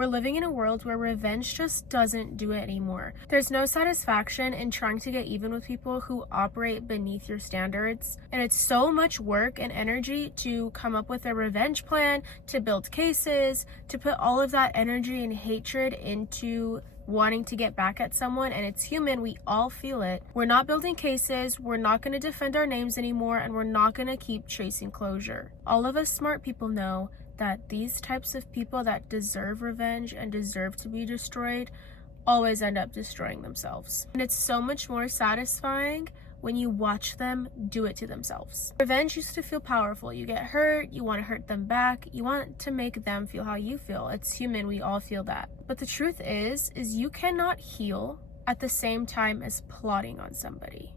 We're living in a world where revenge just doesn't do it anymore. There's no satisfaction in trying to get even with people who operate beneath your standards. And it's so much work and energy to come up with a revenge plan, to build cases, to put all of that energy and hatred into wanting to get back at someone. And it's human, we all feel it. We're not building cases, we're not going to defend our names anymore, and we're not going to keep chasing closure. All of us smart people know that these types of people that deserve revenge and deserve to be destroyed always end up destroying themselves. And it's so much more satisfying when you watch them do it to themselves. Revenge used to feel powerful. You get hurt, you want to hurt them back, you want to make them feel how you feel. It's human, we all feel that. But the truth is you cannot heal at the same time as plotting on somebody.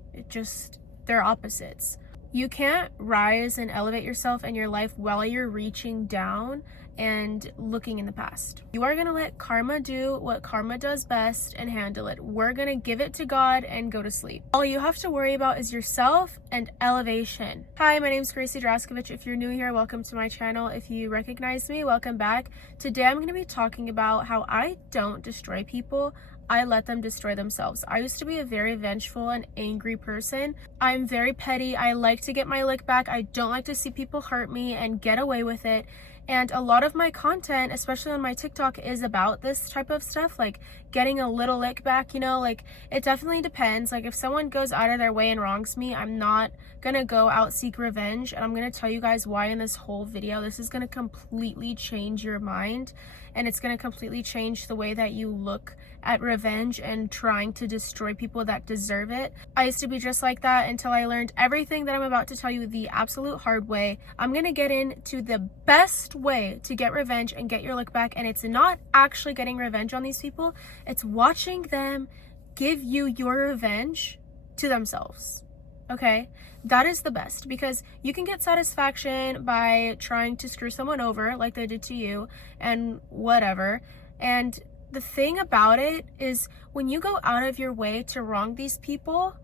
They're opposites. You can't rise and elevate yourself in your life while you're reaching down and looking in the past. You are going to let karma do what karma does best and handle it. We're going to give it to God and go to sleep. All you have to worry about is yourself and elevation. Hi, my name is Gracie Draskovich. If you're new here, welcome to my channel. If you recognize me, welcome back. Today I'm going to be talking about how I don't destroy people. I let them destroy themselves. I used to be a very vengeful and angry person. I'm very petty. I like to get my lick back. I don't like to see people hurt me and get away with it. And a lot of my content, especially on my TikTok, is about this type of stuff, like getting a little lick back, like it definitely depends. Like if someone goes out of their way and wrongs me, I'm not gonna go out seek revenge. And I'm gonna tell you guys why in this whole video. This is gonna completely change your mind, and it's gonna completely change the way that you look at revenge and trying to destroy people that deserve it. I used to be just like that until I learned everything that I'm about to tell you the absolute hard way. I'm gonna get into the best way to get revenge and get your look back, and it's not actually getting revenge on these people, it's watching them give you your revenge to themselves. Okay, that is the best, because you can get satisfaction by trying to screw someone over like they did to you and whatever. And the thing about it is, when you go out of your way to wrong these people,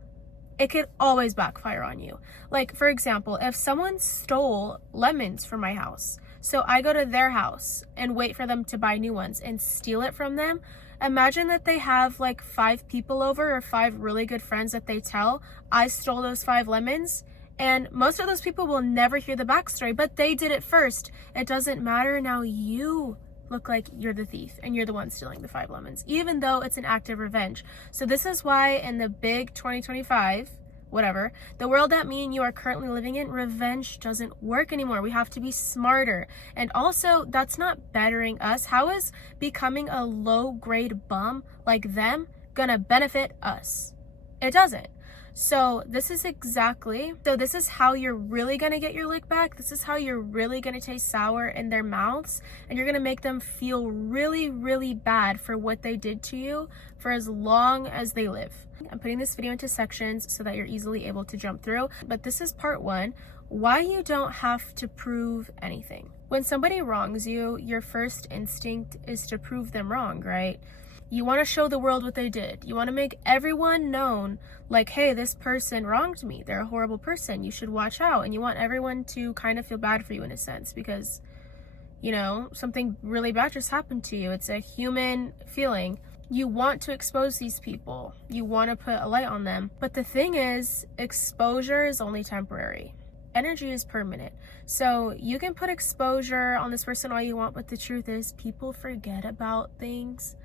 it could always backfire on you. Like, for example, if someone stole lemons from my house, so I go to their house and wait for them to buy new ones and steal it from them, imagine that they have like 5 people over, or 5 really good friends that they tell, I stole those 5 lemons. And most of those people will never hear the backstory, but they did it first. It doesn't matter. Now you look like you're the thief and you're the one stealing the 5 lemons, even though it's an act of revenge. So this is why in the big 2025, whatever, the world that me and you are currently living in, revenge doesn't work anymore. We have to be smarter. And also, that's not bettering us. How is becoming a low-grade bum like them gonna benefit us? It doesn't. So this is how you're really going to get your lick back. This is how you're really going to taste sour in their mouths, and you're going to make them feel really, really bad for what they did to you for as long as they live. I'm putting this video into sections so that you're easily able to jump through, but this is part 1, why you don't have to prove anything. When somebody wrongs you, your first instinct is to prove them wrong, right? You want to show the world what they did. You want to make everyone known, like, hey, this person wronged me. They're a horrible person. You should watch out. And you want everyone to kind of feel bad for you in a sense, because, something really bad just happened to you. It's a human feeling. You want to expose these people. You want to put a light on them. But the thing is, exposure is only temporary. Energy is permanent. So you can put exposure on this person all you want, but the truth is, people forget about things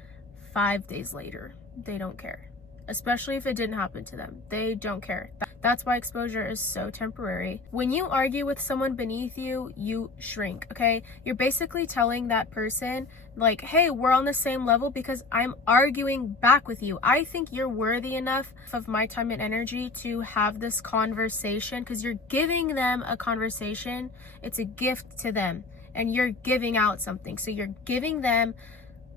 5 days later. They don't care, especially if it didn't happen to them. They don't care. That's why exposure is so temporary. When you argue with someone beneath you, you shrink, okay? You're basically telling that person, like, hey, we're on the same level because I'm arguing back with you. I think you're worthy enough of my time and energy to have this conversation, because you're giving them a conversation. It's a gift to them, and you're giving out something. So you're giving them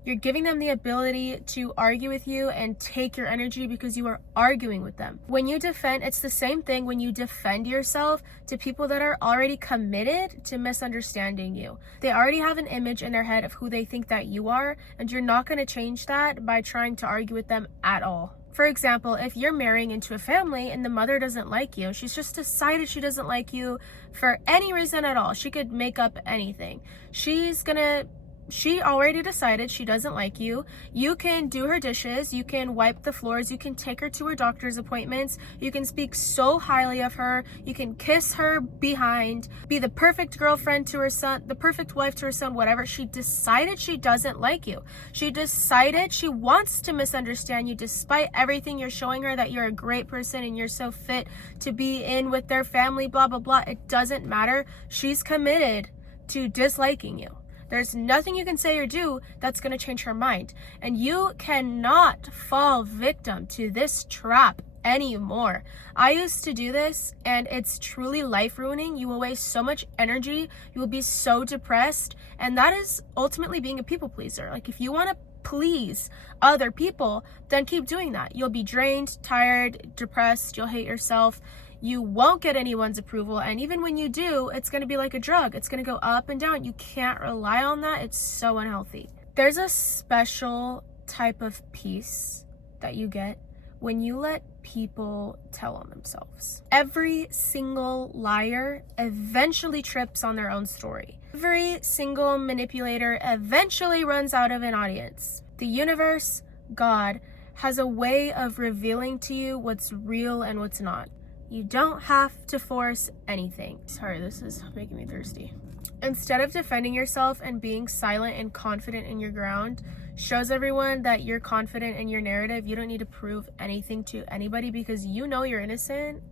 the ability to argue with you and take your energy because you are arguing with them. When you defend, it's the same thing when you defend yourself to people that are already committed to misunderstanding you. They already have an image in their head of who they think that you are, and you're not going to change that by trying to argue with them at all. For example, if you're marrying into a family and the mother doesn't like you, she's just decided she doesn't like you for any reason at all. She could make up anything. She's gonna she already decided she doesn't like you. You can do her dishes, you can wipe the floors, you can take her to her doctor's appointments, you can speak so highly of her, you can kiss her behind, be the perfect girlfriend to her son, the perfect wife to her son, whatever. She decided she doesn't like you. She decided she wants to misunderstand you despite everything you're showing her, that you're a great person and you're so fit to be in with their family, blah, blah, blah. It doesn't matter. She's committed to disliking you. There's nothing you can say or do that's going to change her mind. And you cannot fall victim to this trap anymore. I used to do this, and it's truly life ruining. You will waste so much energy. You will be so depressed. And that is ultimately being a people pleaser. Like, if you want to please other people, then keep doing that. You'll be drained, tired, depressed. You'll hate yourself. You won't get anyone's approval, and even when you do, it's going to be like a drug. It's going to go up and down. You can't rely on that. It's so unhealthy. There's a special type of peace that you get when you let people tell on themselves. Every single liar eventually trips on their own story. Every single manipulator eventually runs out of an audience. The universe, God, has a way of revealing to you what's real and what's not. You don't have to force anything. Sorry, this is making me thirsty. Instead of defending yourself and being silent and confident in your ground, shows everyone that you're confident in your narrative. You don't need to prove anything to anybody because you know you're innocent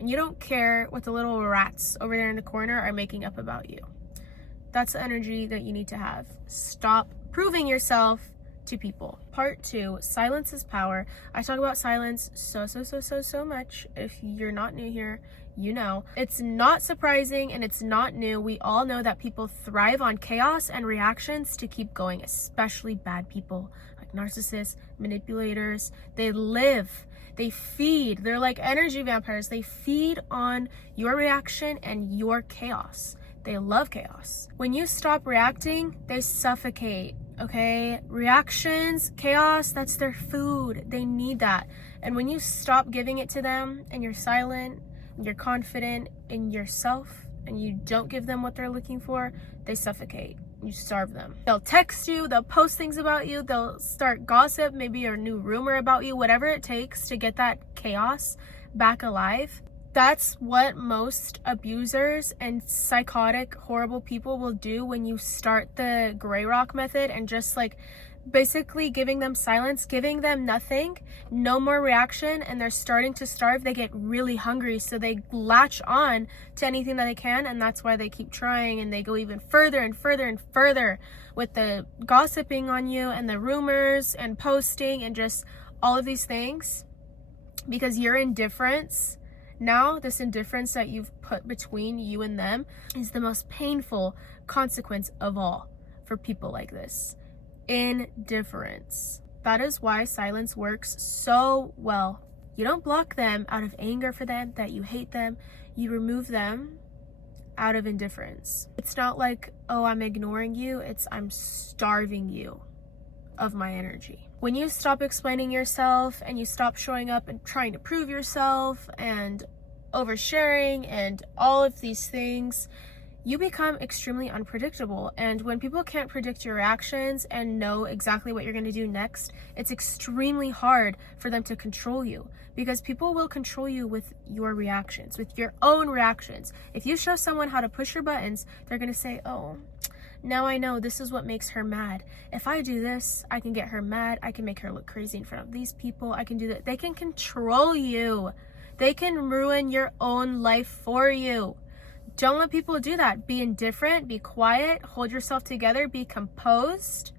and you don't care what the little rats over there in the corner are making up about you. That's the energy that you need to have. Stop proving yourself to people. Part 2, silence is power. I talk about silence so much. If you're not new here, you know. It's not surprising and it's not new. We all know that people thrive on chaos and reactions to keep going, especially bad people like narcissists, manipulators. They feed. They're like energy vampires. They feed on your reaction and your chaos. They love chaos. When you stop reacting, they suffocate. Okay, reactions, chaos, that's their food. They need that. And when you stop giving it to them and you're silent, and you're confident in yourself, and you don't give them what they're looking for, they suffocate. You starve them. They'll text you, they'll post things about you, they'll start gossip, maybe a new rumor about you, whatever it takes to get that chaos back alive. That's what most abusers and psychotic, horrible people will do when you start the gray rock method and just like basically giving them silence, giving them nothing, no more reaction, and they're starting to starve. They get really hungry, so they latch on to anything that they can, and that's why they keep trying, and they go even further and further and further with the gossiping on you and the rumors and posting and just all of these things, because your indifference now, this indifference that you've put between you and them is the most painful consequence of all for people like this. Indifference. That is why silence works so well. You don't block them out of anger for them, that you hate them. You remove them out of indifference. It's not like, oh, I'm ignoring you. It's I'm starving you of my energy. When you stop explaining yourself and you stop showing up and trying to prove yourself and oversharing and all of these things, you become extremely unpredictable. And when people can't predict your reactions and know exactly what you're going to do next, it's extremely hard for them to control you, because people will control you with your reactions, with your own reactions. If you show someone how to push your buttons, they're going to say, oh, now I know this is what makes her mad. If I do this, I can get her mad. I can make her look crazy in front of these people. I can do that. They can control you. They can ruin your own life for you. Don't let people do that. Be indifferent, be quiet, hold yourself together, be composed.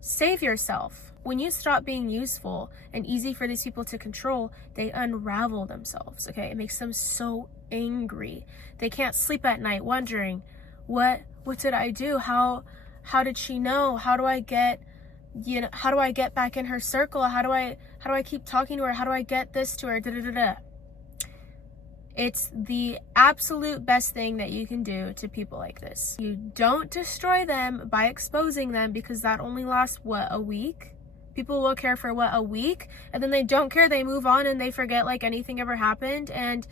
Save yourself. When you stop being useful and easy for these people to control, they unravel themselves, okay? It makes them so angry. They can't sleep at night wondering, what did I do? How did she know? How do I get back in her circle? How do I keep talking to her? How do I get this to her? It's the absolute best thing that you can do to people like this. You don't destroy them by exposing them, because that only lasts, a week? People will care for, a week? And then they don't care, they move on and they forget like anything ever happened. And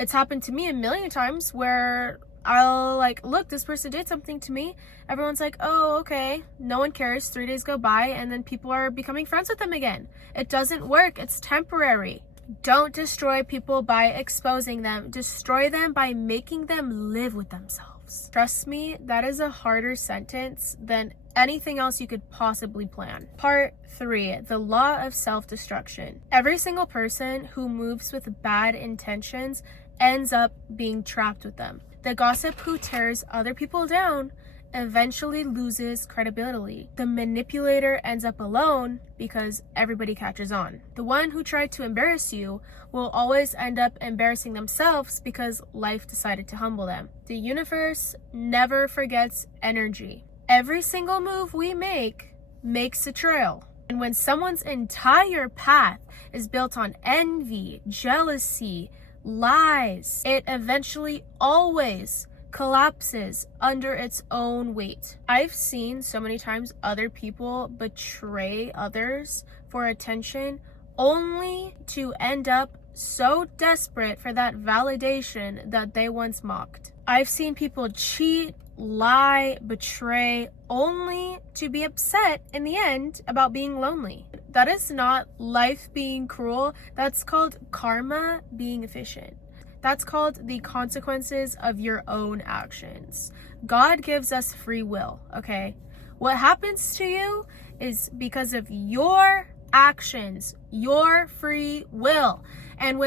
it's happened to me a million times where I'll like, look, this person did something to me. Everyone's like, oh, okay. No one cares. 3 days go by and then people are becoming friends with them again. It doesn't work. It's temporary. Don't destroy people by exposing them. Destroy them by making them live with themselves. Trust me, that is a harder sentence than anything else you could possibly plan. Part 3, the law of self-destruction. Every single person who moves with bad intentions ends up being trapped with them. The gossip who tears other people down eventually loses credibility. The manipulator ends up alone because everybody catches on. The one who tried to embarrass you will always end up embarrassing themselves because life decided to humble them. The universe never forgets energy. Every single move we make makes a trail. And when someone's entire path is built on envy, jealousy, lies, it eventually always collapses under its own weight. I've seen so many times other people betray others for attention only to end up so desperate for that validation that they once mocked. I've seen people cheat, lie, betray only to be upset in the end about being lonely. That is not life being cruel. That's called karma being efficient. That's called the consequences of your own actions. God gives us free will, okay? What happens to you is because of your actions, your free will. And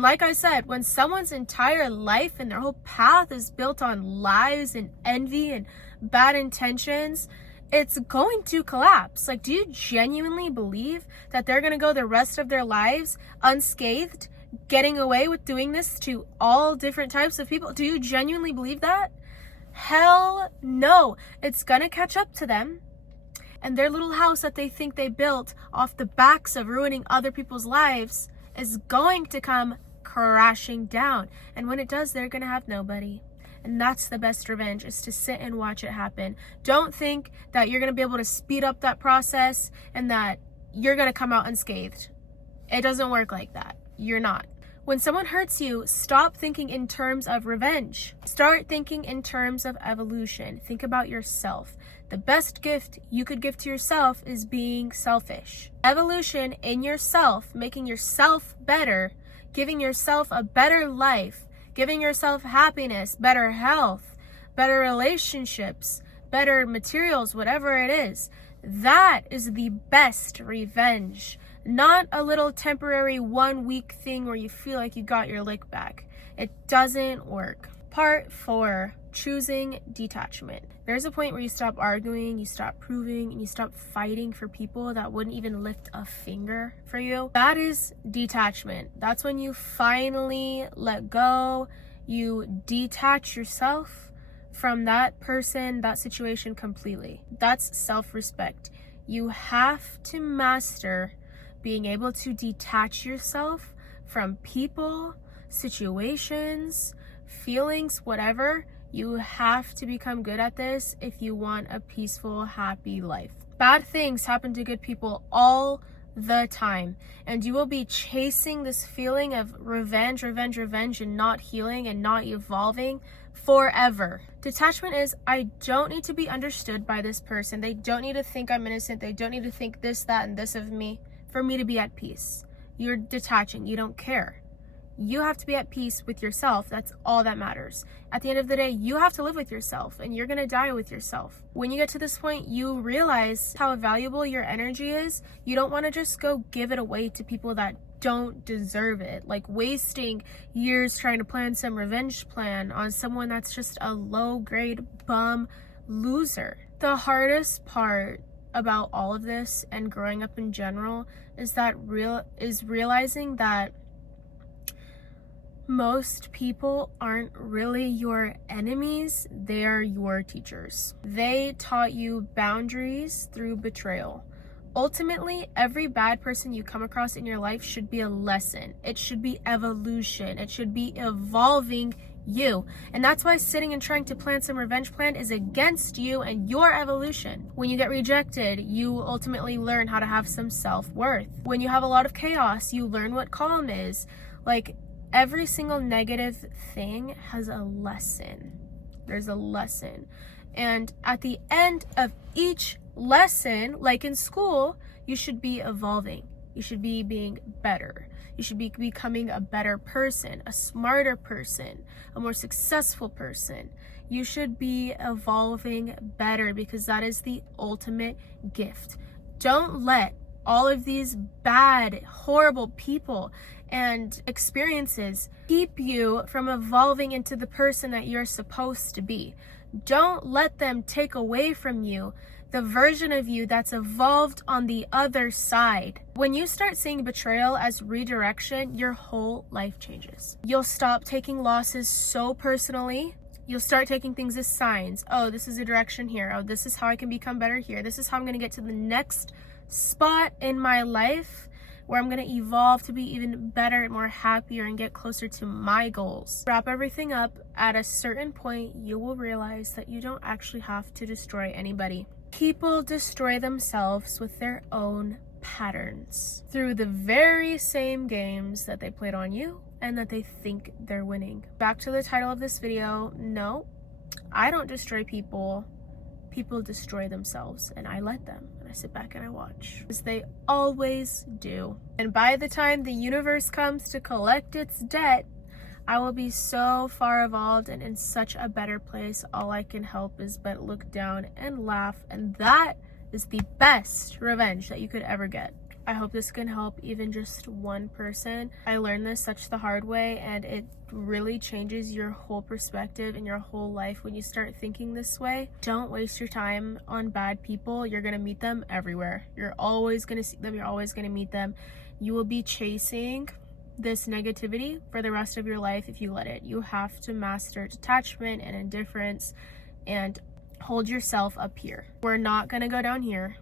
like I said, when someone's entire life and their whole path is built on lies and envy and bad intentions, it's going to collapse. Like, do you genuinely believe that they're going to go the rest of their lives unscathed, getting away with doing this to all different types of people? Do you genuinely believe that? Hell no. It's going to catch up to them. And their little house that they think they built off the backs of ruining other people's lives is going to come crashing down. And when it does, they're going to have nobody. And that's the best revenge, is to sit and watch it happen. Don't think that you're going to be able to speed up that process and that you're going to come out unscathed. It doesn't work like that. You're not. When someone hurts you, stop thinking in terms of revenge. Start thinking in terms of evolution. Think about yourself. The best gift you could give to yourself is being selfish. Evolution in yourself, making yourself better, giving yourself a better life, giving yourself happiness, better health, better relationships, better materials, whatever it is. That is the best revenge. Not a little temporary 1 week thing where you feel like you got your lick back. It doesn't work. Part 4, choosing detachment. There's a point where you stop arguing, you stop proving, and you stop fighting for people that wouldn't even lift a finger for you. That is detachment. That's when you finally let go. You detach yourself from that person, that situation completely. That's self-respect. You have to master being able to detach yourself from people, situations, feelings, whatever. You have to become good at this if you want a peaceful, happy life. Bad things happen to good people all the time, and you will be chasing this feeling of revenge, and not healing and not evolving forever. Detachment is, I don't need to be understood by this person. They don't need to think I'm innocent. They don't need to think this, that, and this of me for me to be at peace. You're detaching. You don't care. You have to be at peace with yourself. That's all that matters. At the end of the day, you have to live with yourself, and you're going to die with yourself. When you get to this point, you realize how valuable your energy is. You don't want to just go give it away to people that don't deserve it. Like wasting years trying to plan some revenge plan on someone that's just a low-grade bum loser. The hardest part about all of this and growing up in general is realizing that most people aren't really your enemies, they are your teachers. They taught you boundaries through betrayal. Ultimately, every bad person you come across in your life should be a lesson. It should be evolution. It should be evolving you. And that's why sitting and trying to plan some revenge plan is against you and your evolution. When you get rejected, you ultimately learn how to have some self-worth. When you have a lot of chaos, you learn what calm is. Like, every single negative thing has a lesson. There's a lesson. And at the end of each lesson, like in school, you should be evolving. You should be being better. You should be becoming a better person, a smarter person, a more successful person. You should be evolving better because that is the ultimate gift. Don't let all of these bad, horrible people and experiences keep you from evolving into the person that you're supposed to be. Don't let them take away from you the version of you that's evolved on the other side. When you start seeing betrayal as redirection, your whole life changes. You'll stop taking losses so personally. You'll start taking things as signs. Oh, this is a direction here. Oh, this is how I can become better here. This is how I'm going to get to the next spot in my life where I'm going to evolve to be even better and more happier and get closer to my goals. Wrap everything up. At a certain point, you will realize that you don't actually have to destroy anybody. People destroy themselves with their own patterns through the very same games that they played on you and that they think they're winning. Back to the title of this video. No, I don't destroy people. People destroy themselves, and I let them, and I sit back and I watch, as they always do. And by the time the universe comes to collect its debt, I will be so far evolved and in such a better place. All I can help is but look down and laugh, and that is the best revenge that you could ever get. I hope this can help even just one person. I learned this such the hard way, and it really changes your whole perspective and your whole life when you start thinking this way. Don't waste your time on bad people. You're gonna meet them everywhere. You're always gonna see them. You're always gonna meet them. You will be chasing this negativity for the rest of your life if you let it. You have to master detachment and indifference and hold yourself up here. We're not gonna go down here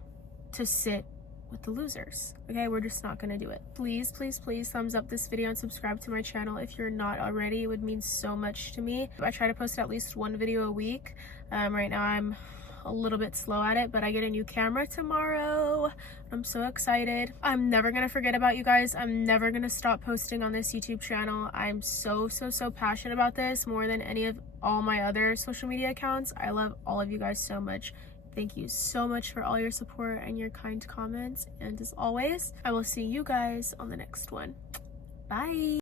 to sit with the losers. Okay, we're just not gonna do it. Please, please, please thumbs up this video and subscribe to my channel if you're not already. It would mean so much to me. I try to post at least one video a week. Right now I'm a little bit slow at it, but I get a new camera tomorrow. I'm so excited. I'm never gonna forget about you guys. I'm never gonna stop posting on this YouTube channel. I'm so passionate about this more than any of all my other social media accounts. I love all of you guys so much. Thank you so much for all your support and your kind comments. And as always, I will see you guys on the next one. Bye.